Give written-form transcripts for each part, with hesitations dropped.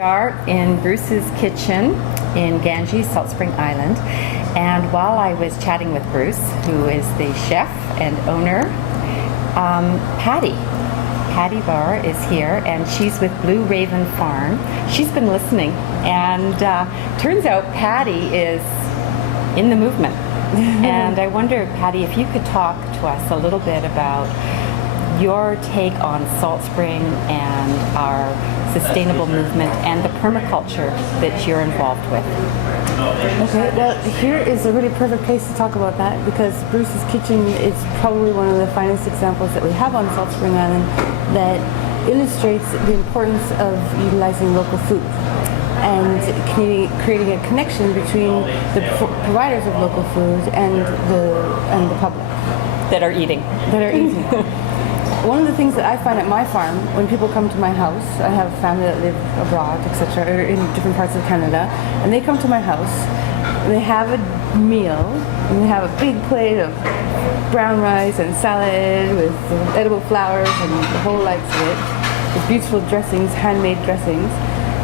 We are in Bruce's kitchen in Ganges, Salt Spring Island, and while I was chatting with Bruce, who is the chef and owner, Patti Bauer is here, and she's with Blue Raven Farm. She's been listening, and turns out Patti is in the movement. And I wonder, Patti, if you could talk to us a little bit about your take on Salt Spring and our sustainable movement and the permaculture that you're involved with. Okay, well, here is a really perfect place to talk about that, because Bruce's Kitchen is probably one of the finest examples that we have on Salt Spring Island that illustrates the importance of utilizing local food and creating a connection between the providers of local food and the public That are eating. One of the things that I find at my farm, when people come to my house, I have family that live abroad, etc., or in different parts of Canada, and they come to my house, and they have a meal, and they have a big plate of brown rice and salad with edible flowers and the whole likes of it, with beautiful dressings, handmade dressings.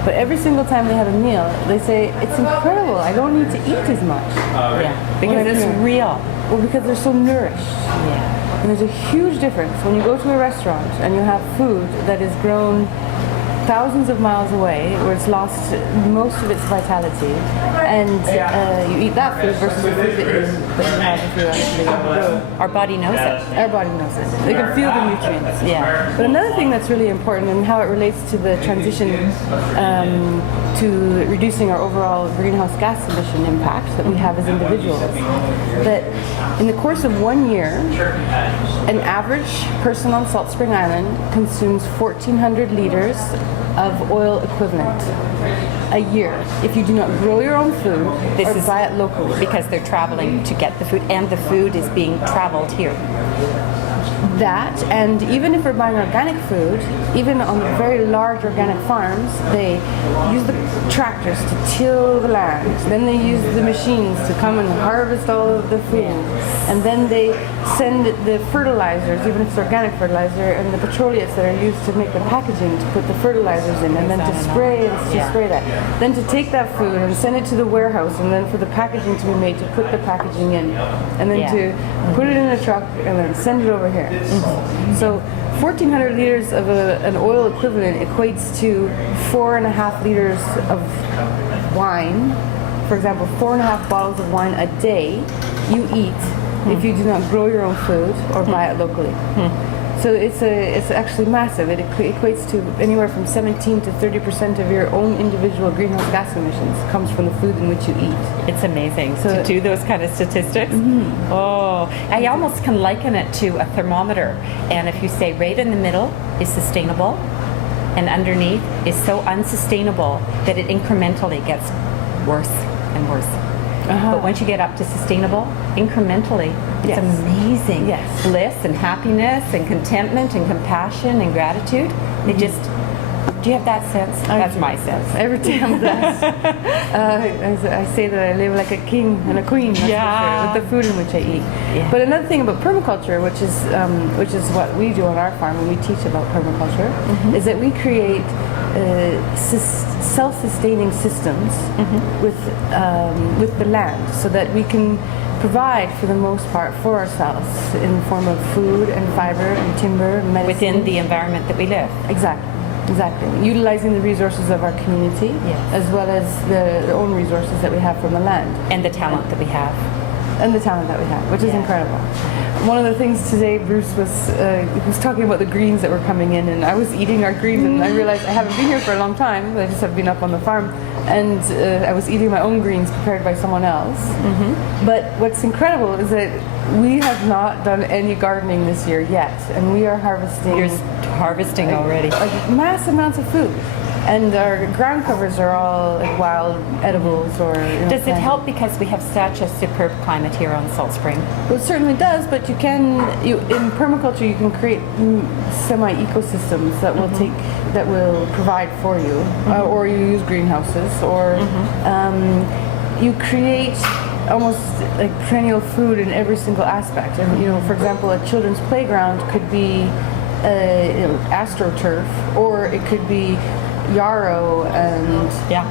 But every single time they have a meal, they say, "It's incredible, I don't need to eat as much." Because it's real. Well, because they're so nourished. Yeah. And there's a huge difference when you go to a restaurant and you have food that is grown thousands of miles away, where it's lost most of its vitality, and you eat that food versus the food that you have if you actually grow. Our body knows it. Our body knows it. They can feel the nutrients. Yeah. But another thing that's really important, and how it relates to the transition to reducing our overall greenhouse gas emission impact that we have as individuals, that in the course of 1 year, an average person on Salt Spring Island consumes 1,400 liters of oil equivalent a year if you do not grow your own food or buy it locally. Because they're traveling to get the food, and the food is being traveled here. That, and even if we're buying organic food, even on the very large organic farms, they use the tractors to till the land. Then they use the machines to come and harvest all of the food. And then they send the fertilizers, even if it's organic fertilizer, and the petroleates that are used to make the packaging to put the fertilizers in, and then to spray that. Then to take that food and send it to the warehouse, and then for the packaging to be made, to put the packaging in, and then to put it in a truck and then send it over here. So 1,400 liters of an oil equivalent equates to 4.5 liters of wine. For example, 4.5 bottles of wine a day you eat if you do not grow your own food or buy it locally. So it's actually massive. It equates to anywhere from 17 to 30% of your own individual greenhouse gas emissions comes from the food in which you eat. It's amazing to do those kind of statistics. Oh, I almost can liken it to a thermometer. And if you say right in the middle is sustainable, and underneath is so unsustainable that it incrementally gets worse and worse. But once you get up to sustainable, incrementally, it's amazing. Bliss and happiness and contentment and compassion and gratitude. It just, do you have that sense? That's my sense. Every day I'm blessed. I say that I live like a king and a queen, that's for sure, with the food in which I eat. But another thing about permaculture, which is what we do on our farm when we teach about permaculture, is that we create self-sustaining systems with the land, so that we can provide for the most part for ourselves in the form of food and fiber and timber and medicine. Within the environment that we live. Exactly. Utilizing the resources of our community, as well as the own resources that we have from the land. And the talent that we have. Which is incredible. One of the things today, Bruce was talking about the greens that were coming in, and I was eating our greens, and I realized I haven't been here for a long time. I just have been up on the farm, and I was eating my own greens prepared by someone else. But what's incredible is that we have not done any gardening this year yet, and we are harvesting. You're harvesting already. Mass amounts of food. And our ground covers are all like wild edibles or... Does it help because we have such a superb climate here on Salt Spring? Well, it certainly does, but in permaculture you can create semi-ecosystems that will provide for you, or you use greenhouses, or you create almost like perennial food in every single aspect. And for example, a children's playground could be astroturf, or it could be yarrow and Yeah,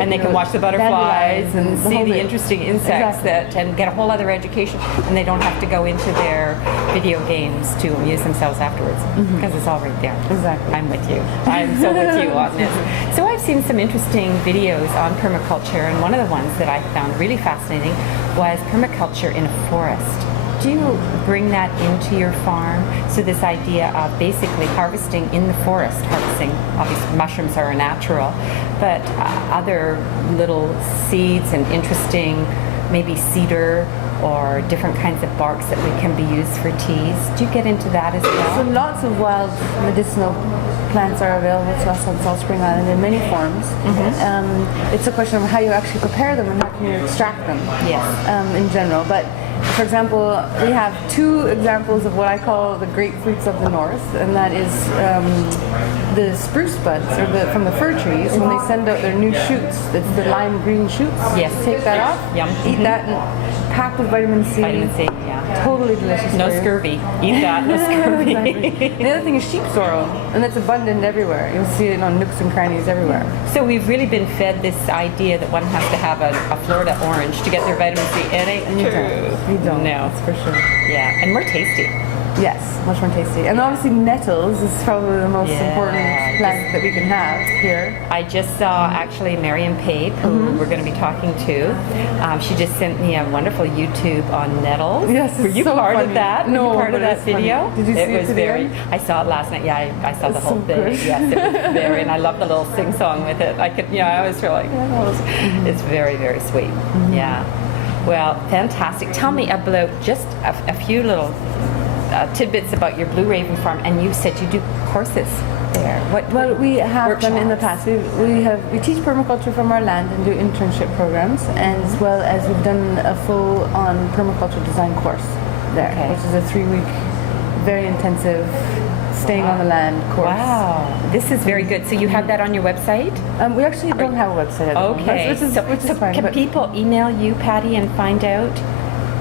and they can watch the butterflies and the see whole the bit. interesting insects and get a whole other education, and they don't have to go into their video games to amuse themselves afterwards because it's all right there. Exactly. I'm with you. I'm so with you on this. So I've seen some interesting videos on permaculture, and one of the ones that I found really fascinating was permaculture in a forest. Do you bring that into your farm? So this idea of basically harvesting in the forest, harvesting, obviously mushrooms are a natural, but other little seeds and interesting, maybe cedar or different kinds of barks that can be used for teas. Do you get into that as So well? lots of wild medicinal plants are available to us on Salt Spring Island in many forms. It's a question of how you actually prepare them and how can you extract them in general. But for example, we have two examples of what I call the grapefruits of the north, and that is the spruce buds or from the fir trees when they send out their new shoots. It's the lime green shoots. Yes. Take that off, Yum. eat that, and packed with vitamin C. Vitamin C, yeah. Totally delicious. No for you. scurvy. Eat that, no scurvy. Exactly. The other thing is sheep sorrel, and it's abundant everywhere. You'll see it on nooks and crannies everywhere. So we've really been fed this idea that one has to have a Florida orange to get their vitamin C. It ain't true. You don't. No. That's for sure. Yeah, and more tasty. Yes, much more tasty. And obviously nettles is probably the most Yeah, important plant that we can have here. I just saw actually Marion Pape, who we're going to be talking to. She just sent me a wonderful YouTube on nettles. Yes, it's Were you so part funny. of that? No, Were you part but of that it's funny. video? Did you see it was to the very. end? I saw it last night. Yeah, I saw the It's whole so thing. good. Yes, it was very, and I love the little sing song with it. I could, I always feel like, it's very, very sweet. Yeah. Well, fantastic. Tell me about just a few little tidbits about your Blue Raven farm, and you said you do courses there. Well, we have done in the workshops? past. We teach permaculture from our land and do internship programs, and as well as we've done a full-on permaculture design course there, Okay. which is a 3-week, very intensive, staying on the land course. Wow, this is very good. So you have that on your website? We actually don't have a website at the moment, Okay. which is fine. Can but people email you, Patti, and find out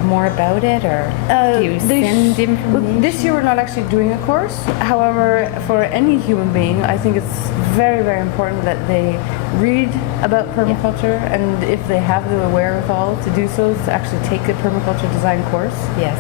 more about it, or do you send information? This year we're not actually doing a course. However, for any human being, I think it's very, very important that they read about permaculture, and if they have the wherewithal to do so, to actually take a permaculture design course. Yes.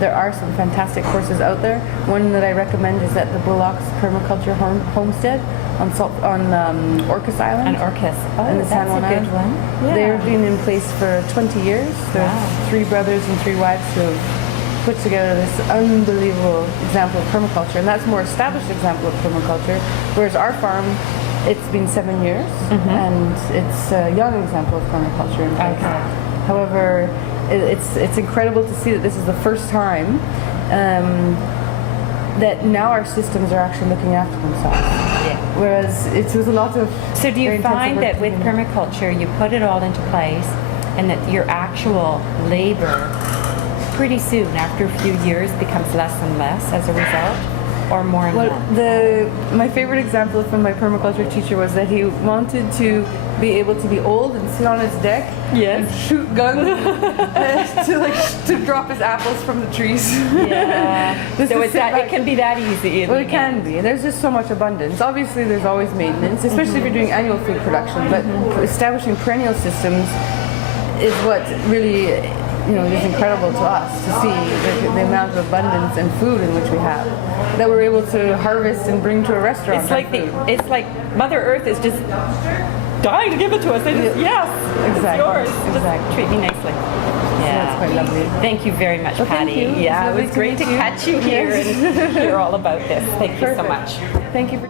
There are some fantastic courses out there. One that I recommend is at the Bullocks Permaculture Homestead on Orcas Island. An Orcas. Oh, in the San that's Juan a good Island. one. Yeah. They've been in place for 20 years. There's Wow. 3 brothers and 3 wives who have put together this unbelievable example of permaculture, and that's a more established example of permaculture, whereas our farm, it's been 7 years, and it's a young example of permaculture in place. Okay. However, it's incredible to see that this is the first time that now our systems are actually looking after themselves. Yeah. Whereas it was a lot of. So do you very intensive find work that to with do. permaculture, you put it all into place, and that your actual labor, pretty soon, after a few years, becomes less and less as a result, or more and more? Well, my favorite example from my permaculture teacher was that he wanted to be able to be old and sit on his deck and shoot guns to drop his apples from the trees. Yeah. So it's that, it can be that easy. Well, it can be. There's just so much abundance. Obviously, there's always maintenance, especially if you're doing annual food production. But establishing perennial systems is what really, is incredible to us to see the amount of abundance and food in which we have that we're able to harvest and bring to a restaurant. It's like Mother Earth is just dying to give it to us. They just, yes, Exactly. it's yours. Exactly. Just treat me nicely. Yeah, that's quite lovely. Thank you very much, Well, thank Patti. you. It's Yeah, it lovely was to great to meet you. catch you here Yes. and hear all about this. Thank you so Perfect. much. Thank you for.